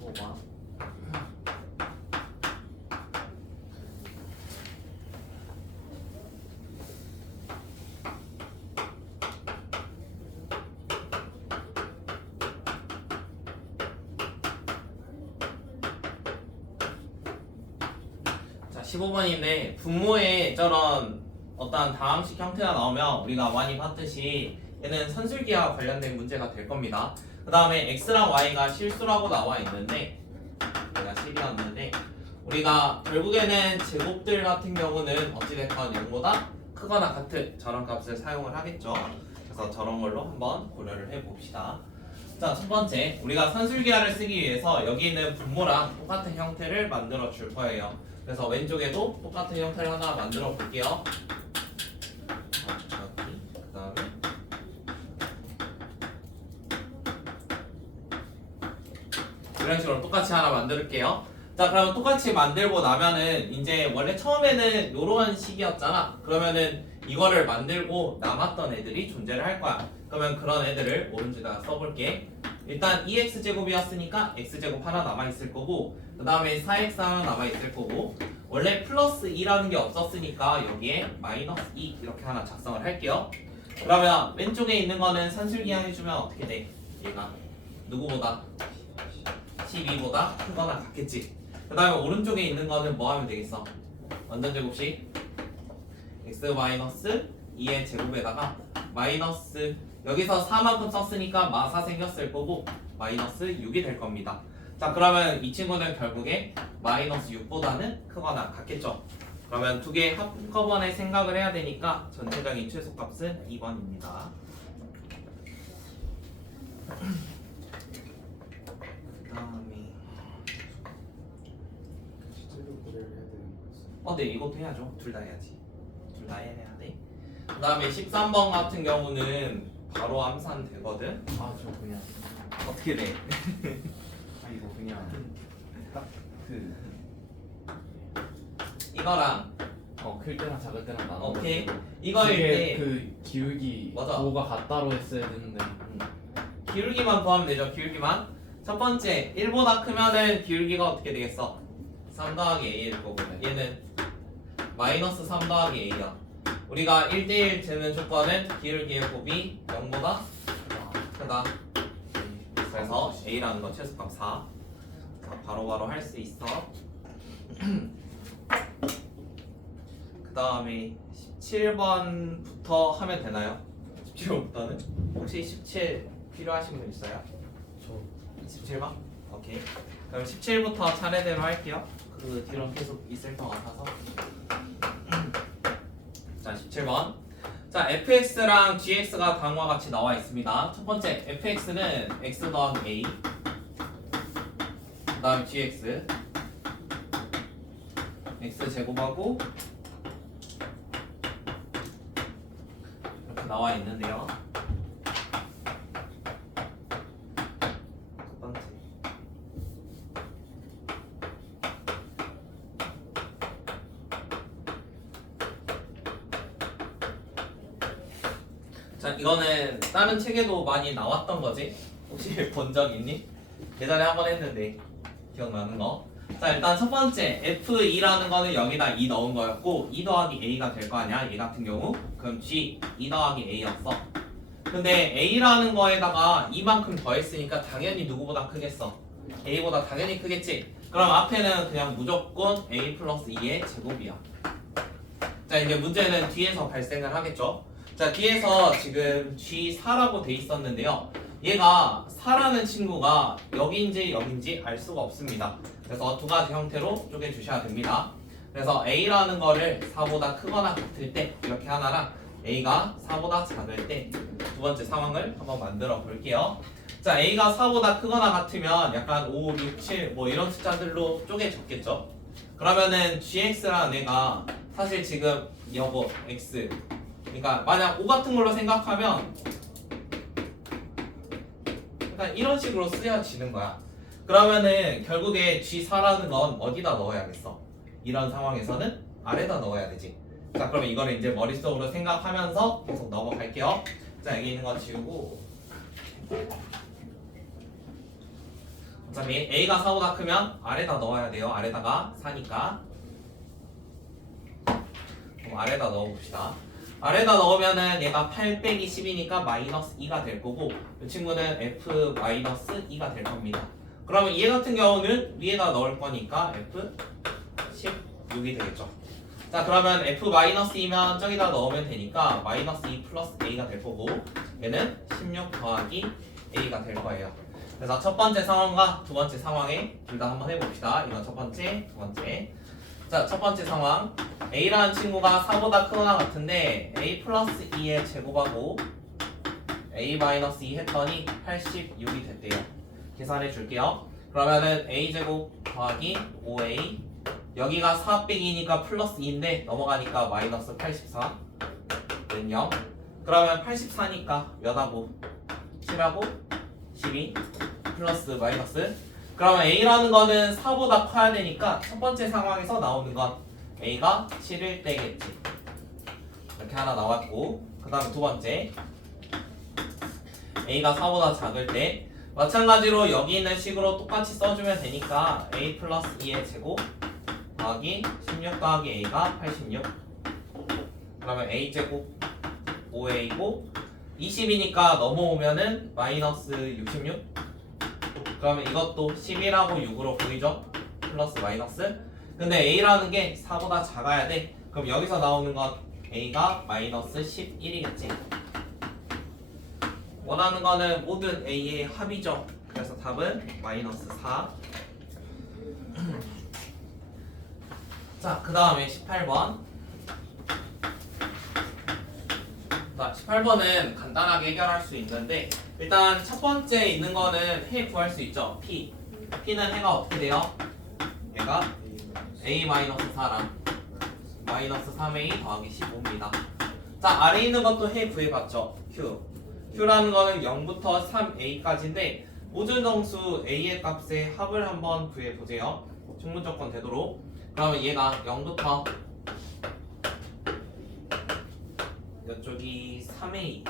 15번. 자, 15번인데 분모에 저런 어떠한 다항식 형태가 나오면 우리가 많이 봤듯이 얘는 선술기와 관련된 문제가 될 겁니다. 그 다음에 x랑 y가 실수라고 나와 있는데 얘가 실이었는데 우리가 결국에는 제곱들 같은 경우는 어찌됐건 0보다 크거나 같은 저런 값을 사용을 하겠죠. 그래서 저런 걸로 한번 고려를 해봅시다. 자, 첫 번째 우리가 선술기하를 쓰기 위해서 여기 있는 분모랑 똑같은 형태를 만들어 줄 거예요. 그래서 왼쪽에도 똑같은 형태를 하나 만들어 볼게요. 그 다음에 이런 식으로 똑같이 하나 만들게요. 자, 그러면 똑같이 만들고 나면은 이제 원래 처음에는 요런 식이었잖아. 그러면은 이거를 만들고 남았던 애들이 존재를 할 거야. 그러면 그런 애들을 오른쪽에다가 써볼게. 일단 2x제곱이었으니까 x제곱 하나 남아있을 거고, 그 다음에 4x 하나 남아있을 거고, 원래 플러스 2라는 게 없었으니까 여기에 마이너스 2 이렇게 하나 작성을 할게요. 그러면 왼쪽에 있는 거는 산술기하 해주면 어떻게 돼? 얘가 누구보다 12보다 크거나 같겠지. 그 다음에 오른쪽에 있는 거는 뭐 하면 되겠어? 완전 제곱식 x 마이너스 2의 제곱에다가 마이너스 여기서 4만큼 썼으니까 마사 생겼을 거고 마이너스 6이 될 겁니다. 자, 그러면 이 친구는 결국에 마이너스 6보다는 크거나 같겠죠. 그러면 두 개 한꺼번에 생각을 해야 되니까 전체적인 최소값은 2번입니다. 그다음에 실제로 고려를 해야 되는 거였어. 네, 이것도 해야죠. 둘 다 해야지. 둘 다 해야 돼. 그 다음에 13번 같은 경우는 바로 암산 되거든. 아, 저 그냥 어떻게 돼? 이거 그냥 딱그 이거랑 클 때랑 작을 때랑 나눠. 오케이. 이거일 때 그 기울기 맞아. 부호가 같다로 했어야 되는데. 기울기만 구하면 되죠. 기울기만. 첫 번째 1보다 크면은 기울기가 어떻게 되겠어? 3 더하기 a일 거고요. 얘는 마이너스 3 더하기 a야. 우리가 1대1 되는 조건은 기울기의 곱이 0보다 크다. 그래서 a라는 건 최소값 4. 자, 바로바로 할 수 있어. 그 다음에 17번부터 하면 되나요? 17번부터는? 혹시 17 필요하신 분 있어요? 저 17번? 오케이. 그럼 17부터 차례대로 할게요. 그 뒤로 계속 있을 것 같아서. 자, 17번. 자, fx랑 gx가 다음과 같이 나와 있습니다. 첫 번째, fx는 x 더하기 a. 그 다음 gx. x 제곱하고 이렇게 나와 있는데요. 첫 번째. 자, 이거는 다른 책에도 많이 나왔던 거지? 혹시 본 적 있니? 예전에 한번 했는데 기억나는 거? 자, 일단 첫 번째 F2라는 거는 여기다 2 넣은 거였고 2 더하기 A가 될 거 아니야? 얘 같은 경우 그럼 G 2 더하기 A였어. 근데 A라는 거에다가 2만큼 더했으니까 당연히 누구보다 크겠어? A보다 당연히 크겠지? 그럼 앞에는 그냥 무조건 A 플러스 2의 제곱이야. 자, 이제 문제는 뒤에서 발생을 하겠죠? 자, 뒤에서 지금 G4라고 돼 있었는데요. 얘가 4라는 친구가 여기인지 여기인지 알 수가 없습니다. 그래서 두 가지 형태로 쪼개주셔야 됩니다. 그래서 A라는 거를 4보다 크거나 같을 때 이렇게 하나랑 A가 4보다 작을 때 두 번째 상황을 한번 만들어 볼게요. 자, A가 4보다 크거나 같으면 약간 5, 6, 7 뭐 이런 숫자들로 쪼개졌겠죠. 그러면은 GX라는 애가 사실 지금 여보 X 그러니까 만약 5 같은 걸로 생각하면 약간 이런 식으로 쓰여지는 거야. 그러면은 결국에 G4라는 건 어디다 넣어야겠어? 이런 상황에서는 아래다 넣어야 되지. 자, 그러면 이거를 이제 머릿속으로 생각하면서 계속 넘어갈게요. 자, 여기 있는 거 지우고 어차피 A가 4보다 크면 아래다 넣어야 돼요. 아래다가 4니까. 그럼 아래다 넣어봅시다. 아래다 넣으면은 얘가 8 빼기 10이니까 마이너스 2가 될 거고 이 친구는 F 마이너스 2가 될 겁니다. 그러면 얘 같은 경우는 위에다 넣을 거니까 F 16이 되겠죠. 자 그러면 F 마이너스 2면 저기다 넣으면 되니까 마이너스 2 플러스 A가 될 거고 얘는 16 더하기 A가 될 거예요. 그래서 첫 번째 상황과 두 번째 상황에 둘 다 한번 해봅시다. 이건 첫 번째, 두 번째. 자, 첫 번째 상황. A라는 친구가 4보다 크거나 같은데 A 플러스 2의 제곱하고 A 마이너스 2 했더니 86이 됐대요. 계산해 줄게요. 그러면은 A 제곱 더하기 5A 여기가 4 빼기니까 플러스 2인데 넘어가니까 마이너스 84는 0. 그러면 84니까 몇 하고 7하고 12 플러스 마이너스. 그러면 A라는 거는 4보다 커야 되니까 첫 번째 상황에서 나오는 건 A가 7일 때겠지. 이렇게 하나 나왔고 그 다음에 두 번째 A가 4보다 작을 때 마찬가지로 여기 있는 식으로 똑같이 써주면 되니까 A 플러스 2의 제곱 더하기 16 더하기 A가 86. 그러면 A 제곱 5A고 20이니까 넘어오면은 마이너스 66. 그러면 이것도 11하고 6으로 보이죠? 플러스 마이너스. 근데 A라는 게 4보다 작아야 돼. 그럼 여기서 나오는 건 A가 마이너스 11이겠지. 원하는 거는 모든 A의 합이죠. 그래서 답은 마이너스 4. 자, 그 다음에 18번. 자, 18번은 간단하게 해결할 수 있는데 일단 첫 번째 있는 거는 해 구할 수 있죠. P. P는 해가 어떻게 돼요? 얘가 A-4랑 마이너스 3A 더하기 15입니다. 자, 아래 있는 것도 해 구해봤죠. Q. Q라는 거는 0부터 3A까지인데 모든 정수 A의 값의 합을 한번 구해보세요. 충분조건 되도록. 그러면 얘가 0부터 이쪽이 3A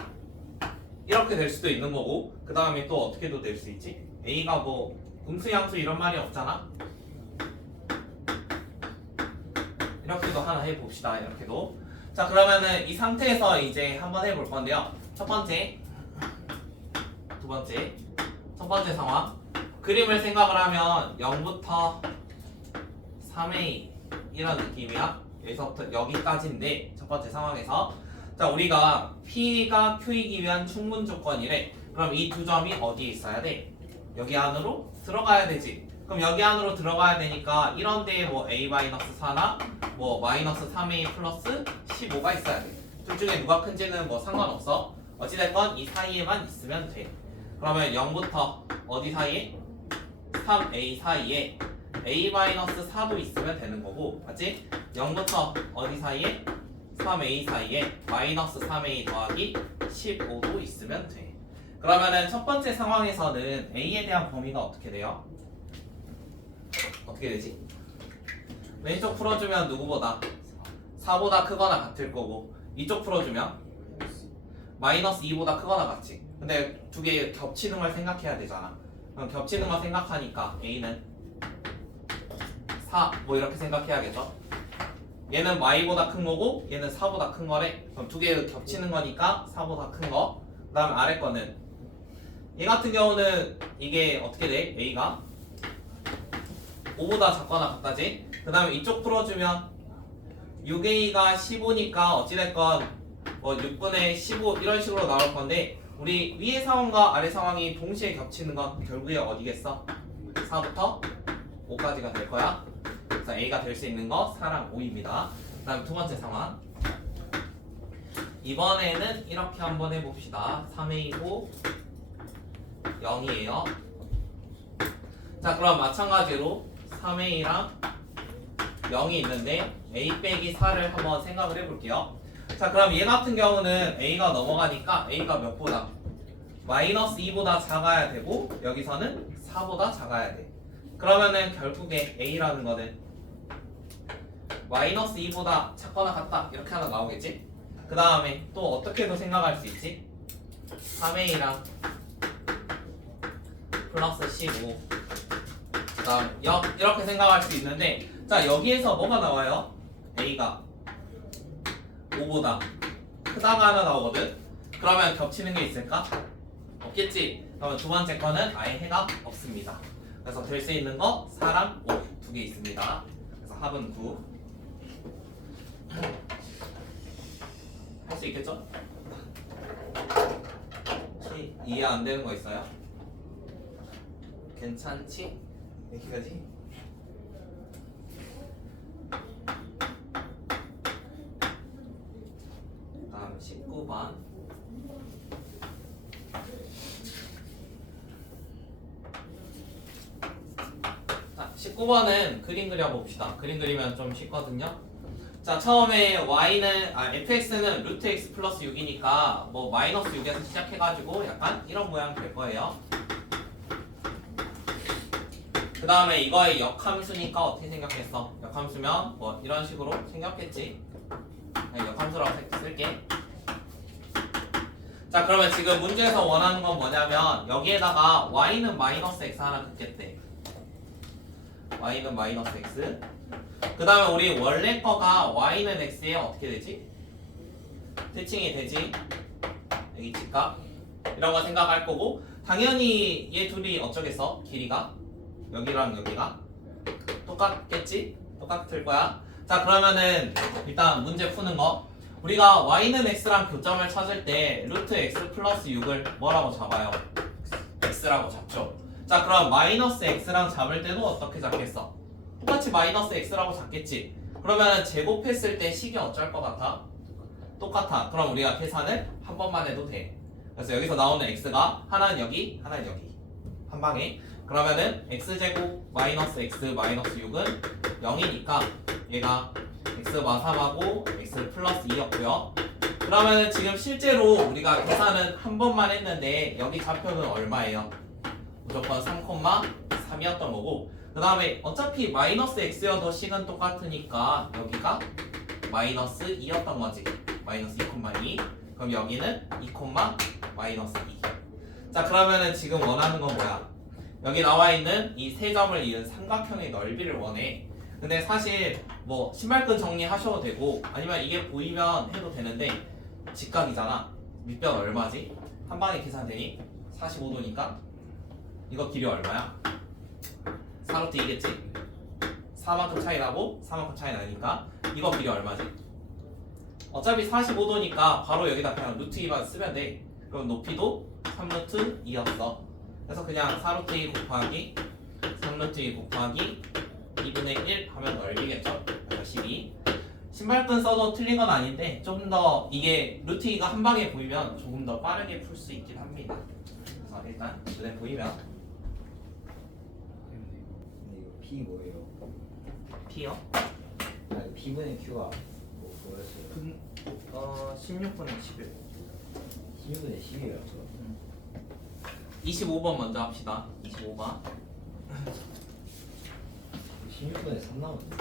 이렇게 될 수도 있는 거고 그 다음에 또 어떻게도 될 수 있지? A가 뭐 음수양수 이런 말이 없잖아. 이렇게도 하나 해봅시다. 이렇게도. 자 그러면은 이 상태에서 이제 한번 해볼 건데요. 첫 번째 두 번째 첫 번째 상황 그림을 생각을 하면 0부터 3A 이런 느낌이야. 여기서부터 여기까지인데 첫 번째 상황에서 자 우리가 P가 Q이기 위한 충분 조건이래. 그럼 이 두 점이 어디에 있어야 돼? 여기 안으로 들어가야 되지. 그럼 여기 안으로 들어가야 되니까 이런 데에 뭐 A-4나 뭐 마이너스 3A 플러스 15가 있어야 돼. 둘 중에 누가 큰지는 뭐 상관없어. 어찌됐건 이 사이에만 있으면 돼. 그러면 0부터 어디 사이에? 3A 사이에 A-4도 있으면 되는 거고 맞지? 0부터 어디 사이에? 3A 사이에 마이너스 3A 더하기 15도 있으면 돼. 그러면은 첫 번째 상황에서는 A에 대한 범위가 어떻게 돼요? 어떻게 되지? 왼쪽 풀어주면 누구보다? 4보다 크거나 같을 거고 이쪽 풀어주면 마이너스 2보다 크거나 같지. 근데 두 개 겹치는 걸 생각해야 되잖아. 그럼 겹치는 걸 생각하니까 A는 4 뭐 이렇게 생각해야겠죠? 얘는 y보다 큰 거고 얘는 4보다 큰 거래. 그럼 두 개 겹치는 거니까 4보다 큰 거. 그 다음에 아래 거는 얘 같은 경우는 이게 어떻게 돼? A가 5보다 작거나 같다지. 그 다음에 이쪽 풀어주면 6A가 15니까 어찌됐건 뭐 6분의 15 이런 식으로 나올 건데 우리 위의 상황과 아래 상황이 동시에 겹치는 건 결국에 어디겠어? 4부터 5까지가 될 거야. 그래서 A가 될 수 있는 거 4랑 5입니다. 그 다음 두 번째 상황. 이번에는 이렇게 한번 해봅시다. 3A고 0이에요. 자 그럼 마찬가지로 3A랑 0이 있는데 A 빼기 4를 한번 생각을 해볼게요. 자 그럼 얘 같은 경우는 A가 넘어가니까 A가 몇보다? 마이너스 2보다 작아야 되고 여기서는 4보다 작아야 돼. 그러면은 결국에 A라는 거는 마이너스 2보다 작거나 같다 이렇게 하나 나오겠지? 그 다음에 또 어떻게도 생각할 수 있지? 3A랑 플러스 15 그다음 0 이렇게 생각할 수 있는데 자 여기에서 뭐가 나와요? A가 5보다 크다가 하나 나오거든. 그러면 겹치는 게 있을까? 없겠지. 그러면 두 번째 거는 아예 해가 없습니다. 그래서 될 수 있는 거 4랑 5 두 개 있습니다. 그래서 합은 9. 할 수 있겠죠? 혹시 이해 안 되는 거 있어요? 괜찮지? 여기까지? 다음 19번. 자, 19번은 그림 그려봅시다. 그림 그리면 좀 쉽거든요. 자, 처음에 fx는 루트 x 플러스 6이니까 뭐 마이너스 6에서 시작해가지고 약간 이런 모양 될 거예요. 그 다음에 이거의 역함수니까 어떻게 생각했어? 역함수면 뭐 이런 식으로 생겼겠지. 역함수라고 쓸게. 자, 그러면 지금 문제에서 원하는 건 뭐냐면 여기에다가 y는 마이너스 x 하나 긋겠대. y는 마이너스 x. 그 다음에 우리 원래 거가 y는 x에 어떻게 되지? 대칭이 되지. 여기 직각 이런 거 생각할 거고 당연히 얘 둘이 어쩌겠어? 길이가 여기랑 여기가 똑같겠지? 똑같을 거야. 자, 그러면은 일단 문제 푸는 거. 우리가 y는 x랑 교점을 찾을 때 루트 x 플러스 6을 뭐라고 잡아요? x라고 잡죠. 자, 그럼 마이너스 x랑 잡을 때도 어떻게 잡겠어? 똑같이 마이너스 x라고 잡겠지. 그러면 제곱했을 때 식이 어쩔 것 같아? 똑같아. 그럼 우리가 계산을 한 번만 해도 돼. 그래서 여기서 나오는 x가 하나는 여기, 하나는 여기 한 방에. 그러면은 x제곱 마이너스 x 마이너스 6은 0이니까 얘가 x 마3하고 x 플러스 2였고요. 그러면은 지금 실제로 우리가 계산은 한 번만 했는데 여기 좌표는 얼마예요? 무조건 3,3이었던 거고 그 다음에 어차피 마이너스 x여도 식은 똑같으니까 여기가 마이너스 2였던 거지. 마이너스 2,2. 그럼 여기는 2, 마이너스 2. 자, 그러면은 지금 원하는 건 뭐야? 여기 나와 있는 이 세 점을 이은 삼각형의 넓이를 원해. 근데 사실 뭐 신발끈 정리하셔도 되고 아니면 이게 보이면 해도 되는데 직각이잖아. 밑변 얼마지? 한 방에 계산되니? 45도니까 이거 길이 얼마야? 4루트 2겠지? 4만큼 차이 나고 4만큼 차이 나니까 이거 길이 얼마지? 어차피 45도니까 바로 여기다 그냥 루트 2만 쓰면 돼. 그럼 높이도 3루트 2였어. 그래서 그냥 4루트 2 곱하기 3루트 2 곱하기 2분의 1 하면 넓이겠죠? 그래서 12. 신발끈 써도 틀린 건 아닌데 좀 더 이게 루트 2가 한 방에 보이면 조금 더 빠르게 풀 수 있긴 합니다. 그래서 일단 눈에 보이면 근데 이거 P 뭐예요? P요? 아니 P분의 Q가 뭐였어요? 16분의 11. 16분의 10이었죠. 25번 먼저 합시다. 25번. 16분의 3 나오는데.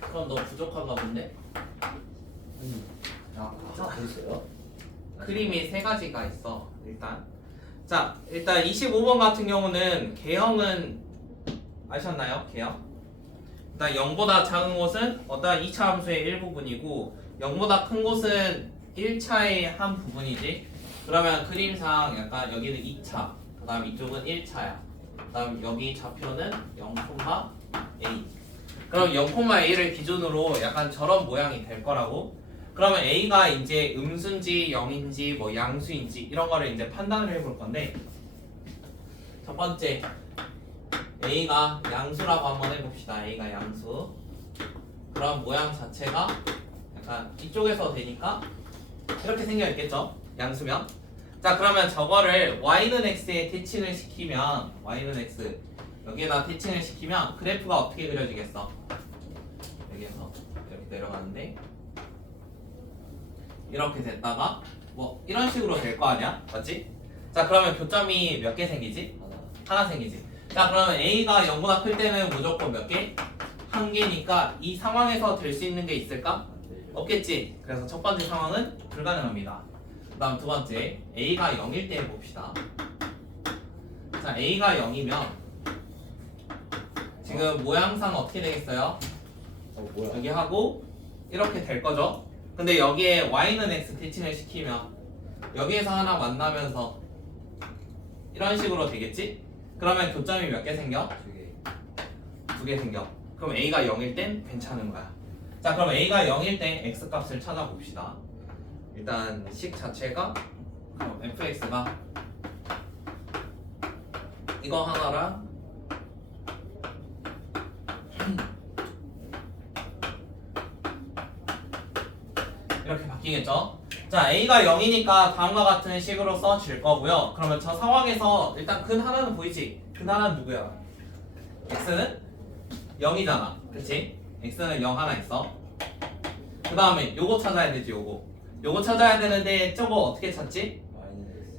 그럼 너 부족한가 본데? 더 있어요? 그림이 세 가지가 있어. 일단 25번 같은 경우는 개형은 아셨나요? 개형? 일단 0보다 작은 곳은 어떤 2차 함수의 일부분이고 0보다 큰 곳은 1차의 한 부분이지. 그러면 그림상 약간 여기는 2차, 그 다음 이쪽은 1차야. 그 다음 여기 좌표는 0,A. 그럼 0,A를 기준으로 약간 저런 모양이 될 거라고. 그러면 A가 이제 음수인지 0인지 뭐 양수인지 이런 거를 이제 판단을 해볼 건데 첫 번째 A가 양수라고 한번 해봅시다. A가 양수. 그럼 모양 자체가 약간 이쪽에서 되니까 이렇게 생겨 있겠죠? 양수면. 자, 그러면 저거를 y는 x에 대칭을 시키면 y는 x 여기에다 대칭을 시키면 그래프가 어떻게 그려지겠어? 여기에서 이렇게 내려가는데 이렇게 됐다가 뭐 이런 식으로 될 거 아니야? 맞지? 자, 그러면 교점이 몇 개 생기지? 하나 생기지. 자, 그러면 a가 0보다 클 때는 무조건 몇 개? 한 개니까 이 상황에서 될 수 있는 게 있을까? 없겠지. 그래서 첫 번째 상황은 불가능합니다. 그 다음 두 번째 A가 0일 때 해봅시다. 자, A가 0이면 지금 모양상 어떻게 되겠어요? 뭐야? 여기 하고 이렇게 될 거죠. 근데 여기에 y는 x 대칭을 시키면 여기에서 하나 만나면서 이런 식으로 되겠지? 그러면 교점이 몇 개 생겨? 두 개 생겨. 그럼 a가 0일 땐 괜찮은 거야. 자, 그럼 a가 0일 때 x 값을 찾아봅시다. 일단 식 자체가 그럼 fx가 이거 하나랑 이렇게 바뀌겠죠? 자, a가 0이니까 다음과 같은 식으로 써질 거고요. 그러면 저 상황에서 일단 근 하나는 보이지? 근 하나는 누구야? x는 0이잖아. 그치? x는 0 하나 있어. 그 다음에 요거 찾아야 되지, 요거 찾아야 되는데 저거 어떻게 찾지?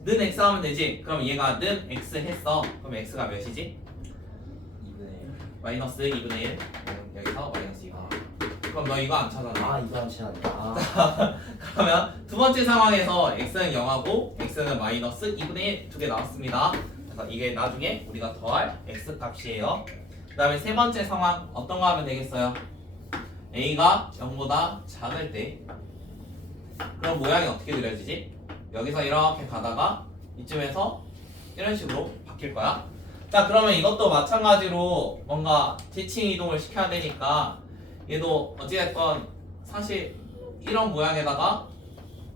는 x 하면 되지. 그럼 얘가 는 x 했어. 그럼 x가 몇이지? 2분의 1. 마이너스 2분의 1. 여기서 마이너스 2가. 그럼 너 이거 안 찾았나? 이거 안 치는데. 그러면 두 번째 상황에서 x는 0하고 x는 마이너스 2분의 1 두 개 나왔습니다. 그래서 이게 나중에 우리가 더할 x 값이에요. 그 다음에 세 번째 상황 어떤 거 하면 되겠어요? a가 0보다 작을 때 그럼 모양이 어떻게 그려지지? 여기서 이렇게 가다가 이쯤에서 이런 식으로 바뀔 거야. 자, 그러면 이것도 마찬가지로 뭔가 대칭 이동을 시켜야 되니까 얘도 어찌됐건 사실 이런 모양에다가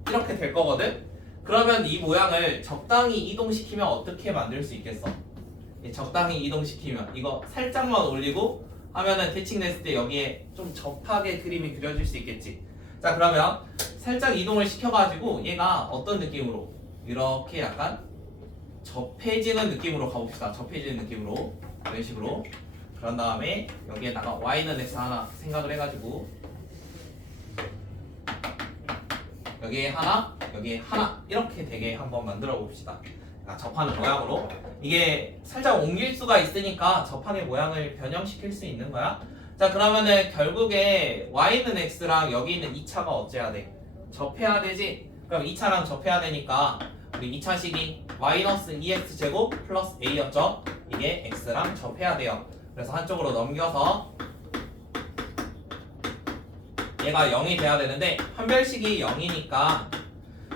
이렇게 될 거거든? 그러면 이 모양을 적당히 이동시키면 어떻게 만들 수 있겠어? 적당히 이동시키면 이거 살짝만 올리고 하면은 대칭됐을 때 여기에 좀 접하게 그림이 그려질 수 있겠지. 자, 그러면 살짝 이동을 시켜가지고 얘가 어떤 느낌으로 이렇게 약간 접해지는 느낌으로 가봅시다. 접해지는 느낌으로 이런 식으로. 그런 다음에 여기에다가 y는 x 하나 생각을 해가지고 여기에 하나, 여기에 하나 이렇게 되게 한번 만들어 봅시다. 그러니까 접하는 모양으로 이게 살짝 옮길 수가 있으니까 접하는 모양을 변형시킬 수 있는 거야. 자, 그러면은 결국에 y는 x랑 여기 있는 2차가 어째야 돼? 접해야 되지? 그럼 2차랑 접해야 되니까 우리 2차식이 마이너스 2x 제곱 플러스 a였죠? 이게 x랑 접해야 돼요. 그래서 한쪽으로 넘겨서 얘가 0이 돼야 되는데 판별식이 0이니까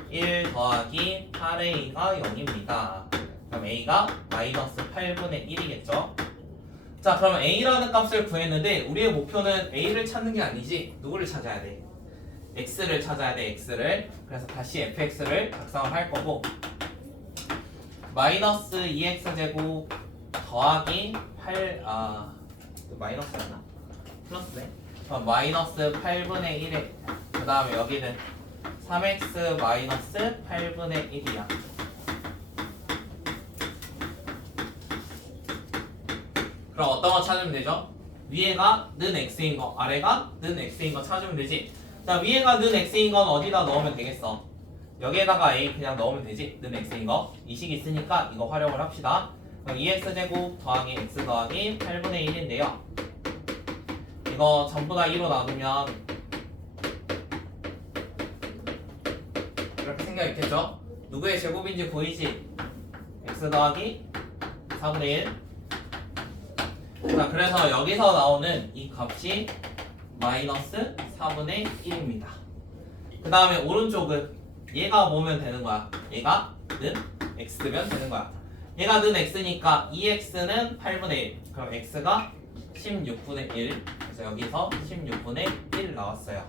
1 더하기 8a가 0입니다. 그럼 a가 마이너스 8분의 1이겠죠? 자, 그럼 a라는 값을 구했는데 우리의 목표는 a를 찾는 게 아니지 누구를 찾아야 돼? x를 찾아야 돼, x를. 그래서 다시 fx를 작성을 할 거고 마이너스 2x 제곱 더하기 8 마이너스였나? 플러스네. 그럼 마이너스 8분의 1에 그 다음에 여기는 3x 마이너스 8분의 1이야. 그럼 어떤 거 찾으면 되죠? 위에가 는 x인 거, 아래가 는 x인 거 찾으면 되지. 자, 위에가 는 x인 건 어디다 넣으면 되겠어? 여기에다가 a 그냥 넣으면 되지. 는 x인 거. 이 식 있으니까 이거 활용을 합시다. 그럼 2x 제곱 더하기 x 더하기 8분의 1인데요. 이거 전부 다 2로 나누면 이렇게 생겨 있겠죠? 누구의 제곱인지 보이지? x 더하기 4분의 1. 자, 그래서 여기서 나오는 이 값이 마이너스 4분의 1입니다. 그 다음에 오른쪽은 얘가 뭐면 되는 거야? 얘가 는 x면 되는 거야. 얘가 는 x니까 2x는 8분의 1. 그럼 x가 16분의 1. 그래서 여기서 16분의 1 나왔어요.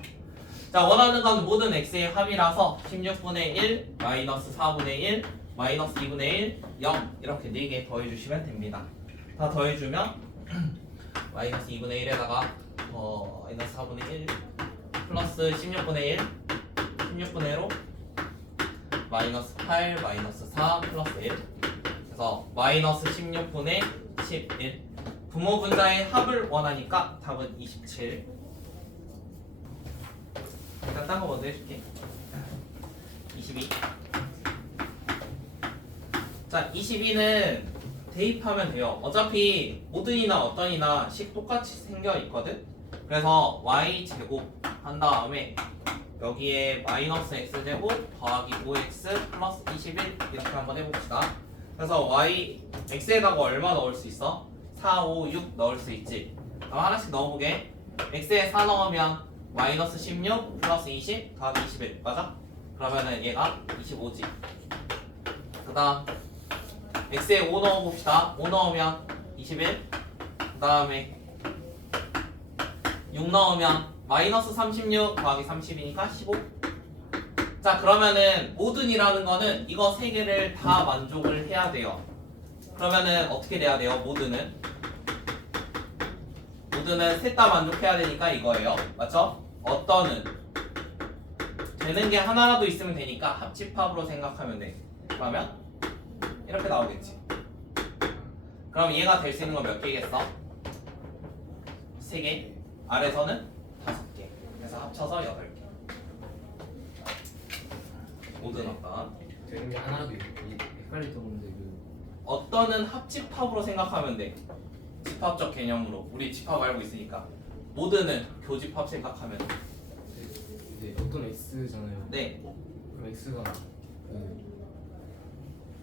자, 원하는 건 모든 x의 합이라서 16분의 1 마이너스 4분의 1 마이너스 2분의 1 0 이렇게 4개 더해주시면 됩니다. 다 더해주면 마이너스 2분의 1에다가 마이너스 4분의 1 플러스 16분의 1 16분의 1로 마이너스 8 마이너스 4 플러스 1. 그래서 마이너스 16분의 11. 부모 분자의 합을 원하니까 답은 27. 일단 딴 거 먼저 해줄게. 22. 자, 22는 대입하면 돼요. 어차피 모든이나 어떤이나 식 똑같이 생겨 있거든. 그래서 y 제곱 한 다음에 여기에 마이너스 x 제곱 더하기 5x 플러스 21 이렇게 한번 해봅시다. 그래서 y x에다가 얼마 넣을 수 있어? 4, 5, 6 넣을 수 있지. 그럼 하나씩 넣어보게. x에 4 넣으면 마이너스 16 플러스 20 더하기 21 맞아? 그러면은 얘가 25지. 그 다음 x에 5 넣어봅시다. 5 넣으면 21. 그 다음에 6 넣으면 마이너스 36 더하기 30이니까 15. 자 그러면은 모든이라는 거는 이거 세 개를 다 만족을 해야 돼요. 그러면은 어떻게 돼야 돼요? 모든은 셋 다 만족해야 되니까 이거예요. 맞죠? 어떤은 되는 게 하나라도 있으면 되니까 합집합으로 생각하면 돼. 그러면 이렇게 나오겠지. 그럼 얘가 될 수 있는 건 몇 개겠어? 3개. 아래서는 5개. 그래서 합쳐서 8개. 모든 어떤 되는 게 하나라도 헷갈릴 정도인데 어떤은 합집합으로 생각하면 돼. 집합적 개념으로. 우리 집합 알고 있으니까. 모든은 교집합 생각하면 돼. 이제 어떤 x잖아요. 네. 그럼 x가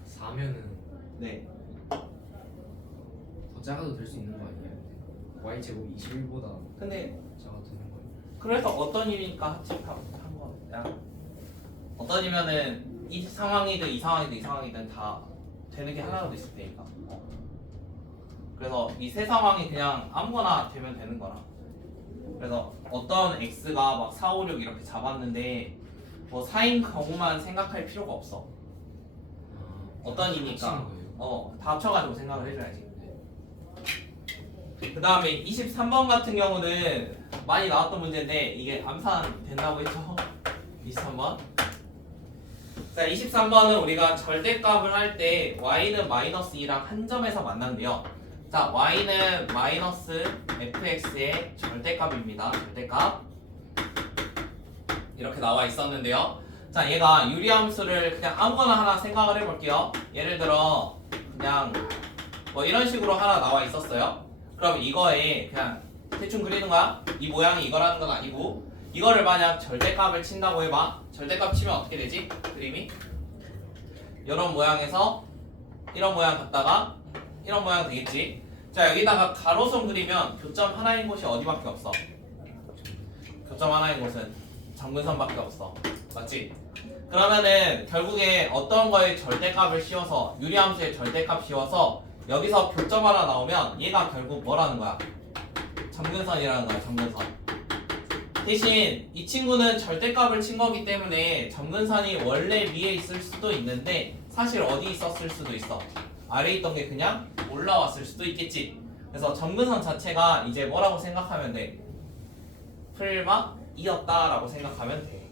4면은 네. 더 작아도 될 수 있는 거 아니에요? y 제곱 21보다 근데 작아도 되는 거예요? 그래서 어떤 일이니까 합집합 한 거야. 어떤이면은 이 상황이든 이 상황이든 이 상황이든 다 되는 게 하나라도 있을 테니까. 그래서 이 세 상황이 그냥 아무거나 되면 되는 거라. 그래서 어떤 x가 막 4, 5, 6 이렇게 잡았는데 뭐 4인 경우만 생각할 필요가 없어. 어떤이니까 다 합쳐가지고 생각을 해줘야지. 그 다음에 23번 같은 경우는 많이 나왔던 문제인데 이게 암산 된다고 했죠? 23번. 자, 23번은 우리가 절대값을 할 때 y는 마이너스 2랑 한 점에서 만난대요. 자, y는 마이너스 fx의 절대값입니다. 절대값. 이렇게 나와 있었는데요. 자, 얘가 유리함수를 그냥 아무거나 하나 생각을 해볼게요. 예를 들어 그냥 뭐 이런 식으로 하나 나와 있었어요. 그럼 이거에 그냥 대충 그리는 거야. 이 모양이 이거라는 건 아니고 이거를 만약 절대값을 친다고 해봐. 절대값 치면 어떻게 되지? 그림이 이런 모양에서 이런 모양 갖다가 이런 모양 되겠지. 자, 여기다가 가로선 그리면 교점 하나인 곳이 어디밖에 없어? 교점 하나인 곳은 점근선밖에 없어. 맞지? 그러면은 결국에 어떤 거에 절대값을 씌워서 유리함수의 절대값 씌워서 여기서 교점 하나 나오면 얘가 결국 뭐라는 거야? 점근선이라는 거야. 점근선. 대신 이 친구는 절대값을 친 거기 때문에 점근선이 원래 위에 있을 수도 있는데 사실 어디 있었을 수도 있어. 아래에 있던 게 그냥 올라왔을 수도 있겠지. 그래서 점근선 자체가 이제 뭐라고 생각하면 돼? 풀마 2였다라고 생각하면 돼.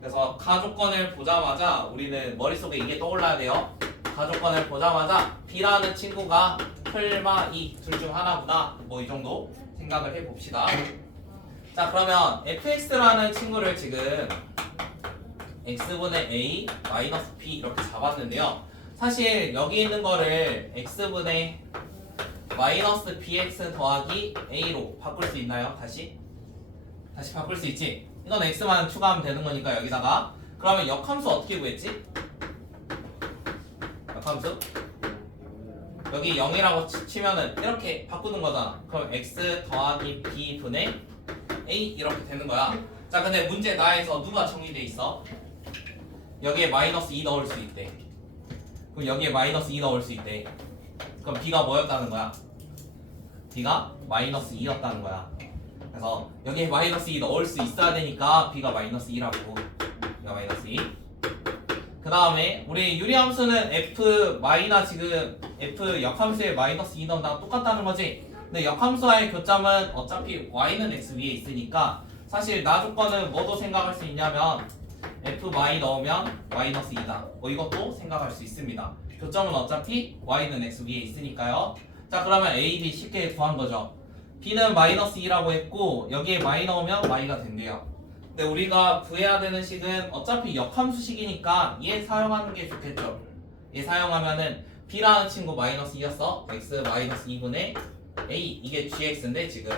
그래서 가조건을 보자마자 우리는 머릿속에 이게 떠올라야 돼요. 가조건을 보자마자 B라는 친구가 풀마 2 둘 중 하나구나. 뭐 이 정도 생각을 해봅시다. 자, 그러면 fx라는 친구를 지금 x분의 a 마이너스 b 이렇게 잡았는데요. 사실 여기 있는 거를 x분의 마이너스 bx 더하기 a로 바꿀 수 있나요? 다시 바꿀 수 있지. 이건 x만 추가하면 되는 거니까 여기다가. 그러면 역함수 어떻게 구했지? 역함수 여기 0이라고 치면은 이렇게 바꾸는 거잖아. 그럼 x 더하기 b 분의 a 이렇게 되는 거야. 자, 근데 문제 나에서 누가 정의돼 있어? 여기에 마이너스 2 넣을 수 있대. 그럼 여기에 마이너스 2 넣을 수 있대. 그럼 b가 뭐였다는 거야? b가 마이너스 2였다는 거야. 그래서 여기에 마이너스 2 넣을 수 있어야 되니까 b가 마이너스 2라고. b가 마이너스 2. 그 다음에 우리 유리함수는 f 마이나 지금 f 역함수에 마이너스 2 넣는다고 똑같다는 거지. 근데 역함수와의 교점은 어차피 y는 x 위에 있으니까 사실 나 조건은 뭐도 생각할 수 있냐면 f y 넣으면 마이너스 2다. 뭐 이것도 생각할 수 있습니다. 교점은 어차피 y는 x 위에 있으니까요. 자, 그러면 a, b 쉽게 구한 거죠. b는 마이너스 2라고 했고 여기에 y 넣으면 y가 된대요. 근데 우리가 구해야 되는 식은 어차피 역함수식이니까 얘 사용하는 게 좋겠죠. 얘 사용하면은 b라는 친구 마이너스 2였어. x 마이너스 2분의 a 이게 gx인데 지금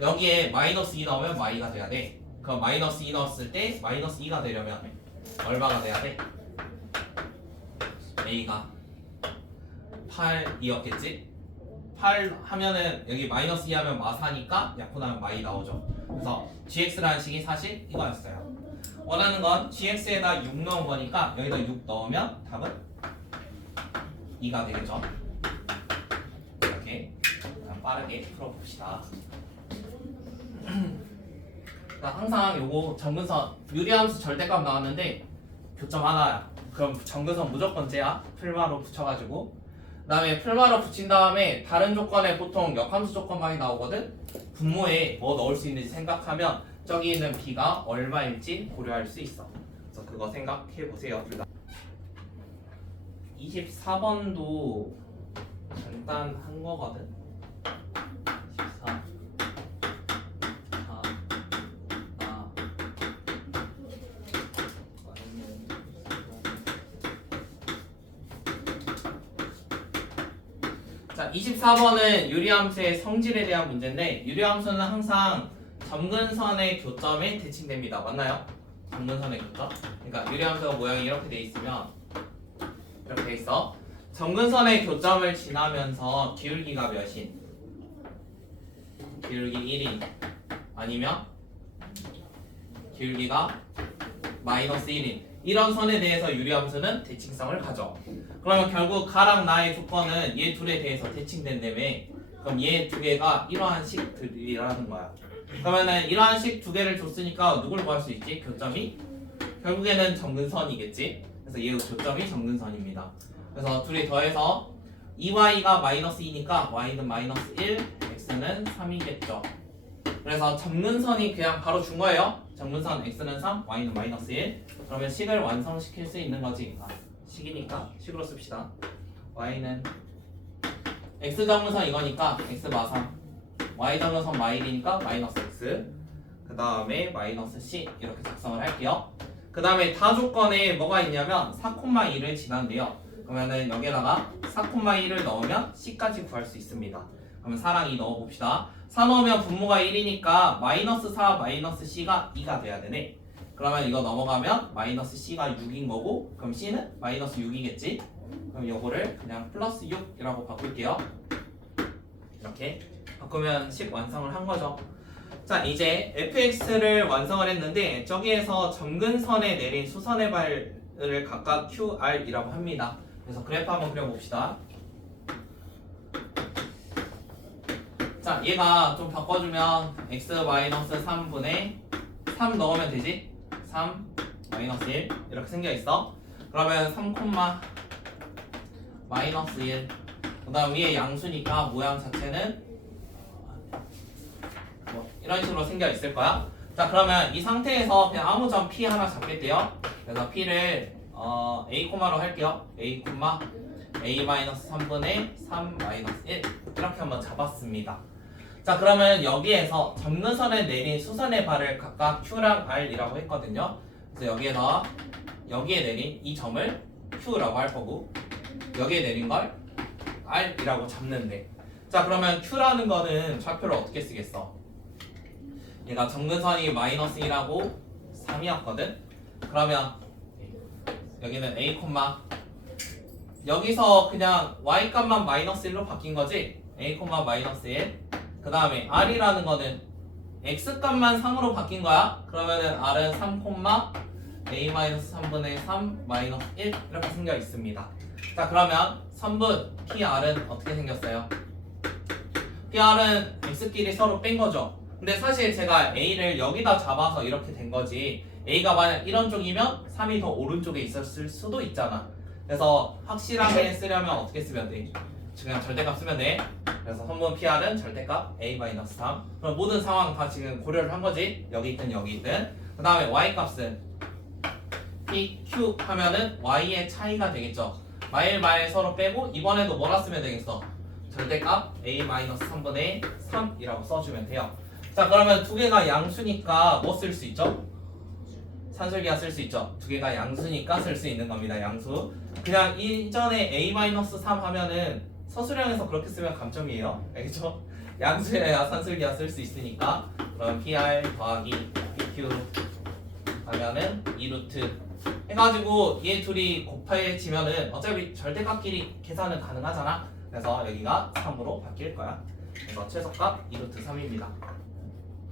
여기에 마이너스 2 넣으면 y가 돼야 돼. 그럼 마이너스 2 넣었을 때 마이너스 2가 되려면 얼마가 돼야 돼? a가 8이었겠지? 8 하면은 여기 마이너스 2 하면 마사니까 약분하면 마이 나오죠. 그래서 gx라는 식이 사실 이거였어요. 원하는 건 gx에다 6 넣은 거니까 여기다 6 넣으면 답은 2가 되겠죠. 이렇게 빠르게 풀어봅시다. 그러니까 항상 요거 정근선 유리함수 절대값 나왔는데 교점 하나야. 그럼 정근선 무조건 째야. 풀마로 붙여가지고 그 다음에 풀마로 붙인 다음에 다른 조건에 보통 역함수 조건만이 나오거든. 분모에 뭐 넣을 수 있는지 생각하면 저기 있는 b가 얼마일지 고려할 수 있어. 그래서 그거 생각해 보세요. 24번도 간단한 거거든. 24 자, 24번은 유리함수의 성질에 대한 문제인데 유리함수는 항상 점근선의 교점에 대칭됩니다. 맞나요? 점근선의 교점. 그러니까 유리함수가 모양이 이렇게 돼 있으면 이렇게 돼 있어. 점근선의 교점을 지나면서 기울기가 몇인? 기울기 1인 아니면 기울기가 마이너스 1인 이런 선에 대해서 유리함수는 대칭성을 가져. 그러면 결국 가랑 나의 조건은 얘 둘에 대해서 대칭된다며. 그럼 얘 두 개가 이러한 식들이라는 거야. 그러면은 이러한 식 두 개를 줬으니까 누굴 구할 수 있지? 교점이? 결국에는 점근선이겠지. 그래서 얘 교점이 점근선입니다. 그래서 둘이 더해서 2y가 마이너스 2니까 y는 마이너스 1, x는 3이겠죠. 그래서 점근선이 그냥 바로 준 거예요. 점근선 x는 3, y는 마이너스 1. 그러면 식을 완성시킬 수 있는 거지. 식이니까 식으로 씁시다. y는 x 점근선 이거니까 x 마삼, y 점근선 마일이니까 마이너스 x. 그 다음에 마이너스 c 이렇게 작성을 할게요. 그 다음에 다 조건에 뭐가 있냐면 4,2를 지난대요. 그러면은 여기다가 4,2를 넣으면 c까지 구할 수 있습니다. 그러면 4랑 2 넣어봅시다. 4 넣으면 분모가 1이니까 마이너스 4 마이너스 c가 2가 돼야 되네. 그러면 이거 넘어가면 마이너스 c가 6인 거고 그럼 c는 마이너스 6이겠지. 그럼 요거를 그냥 플러스 6이라고 바꿀게요. 이렇게 바꾸면 식 완성을 한 거죠. 자, 이제 fx를 완성을 했는데 저기에서 점근선에 내린 수선의 발을 각각 QR이라고 합니다. 그래서 그래프 한번 그려봅시다. 자, 얘가 좀 바꿔주면 x-3분의 3 넣으면 되지? 3 마이너스 1 이렇게 생겨있어. 그러면 3, 마이너스 1. 그 다음 위에 양수니까 모양 자체는 뭐 이런 식으로 생겨있을 거야. 자, 그러면 이 상태에서 그냥 아무 점 P 하나 잡겠대요. 그래서 P를 A, 로 할게요. A, A-3분의 3 마이너스 1 이렇게 한번 잡았습니다. 자, 그러면 여기에서 점근선에 내린 수선의 발을 각각 Q랑 R이라고 했거든요. 그래서 여기에서 여기에 내린 이 점을 Q라고 할 거고 여기에 내린 걸 R이라고 잡는데, 자, 그러면 Q라는 거는 좌표를 어떻게 쓰겠어? 얘가 점근선이 마이너스 1하고 3이었거든? 그러면 여기는 A, 여기서 그냥 Y 값만 마이너스 1로 바뀐 거지? A, 마이너스 1. 그 다음에 R이라는 거는 X 값만 3으로 바뀐 거야. 그러면은 R은 3, A-3분의 3 마이너스 1 이렇게 생겨 있습니다. 자, 그러면 선분 PR은 어떻게 생겼어요? PR은 X끼리 서로 뺀 거죠. 근데 사실 제가 A를 여기다 잡아서 이렇게 된 거지, A가 만약 이런 쪽이면 3이 더 오른쪽에 있었을 수도 있잖아. 그래서 확실하게 쓰려면 어떻게 쓰면 돼? 그냥 절대값 쓰면 돼. 그래서 선분 PR은 절대값 A-3. 그럼 모든 상황 다 지금 고려를 한 거지. 여기 있든 여기 있든. 그 다음에 Y값은 PQ 하면은 Y의 차이가 되겠죠. 말 서로 빼고 이번에도 뭐라 쓰면 되겠어? 절대값 A-3분의 3이라고 써주면 돼요. 자, 그러면 두 개가 양수니까 뭐 쓸 수 있죠? 산술기하 쓸 수 있죠. 두 개가 양수니까 쓸 수 있는 겁니다. 양수. 그냥 이전에 A-3 하면은 서술형에서 그렇게 쓰면 감점이에요. 알겠죠? 양수여야 산술기하 쓸 수 있으니까. 그럼 PR 더하기 PQ 하면은 2루트 해가지고 얘 둘이 곱해지면은 어차피 절대값끼리 계산은 가능하잖아. 그래서 여기가 3으로 바뀔 거야. 그래서 최소값 2루트 3입니다.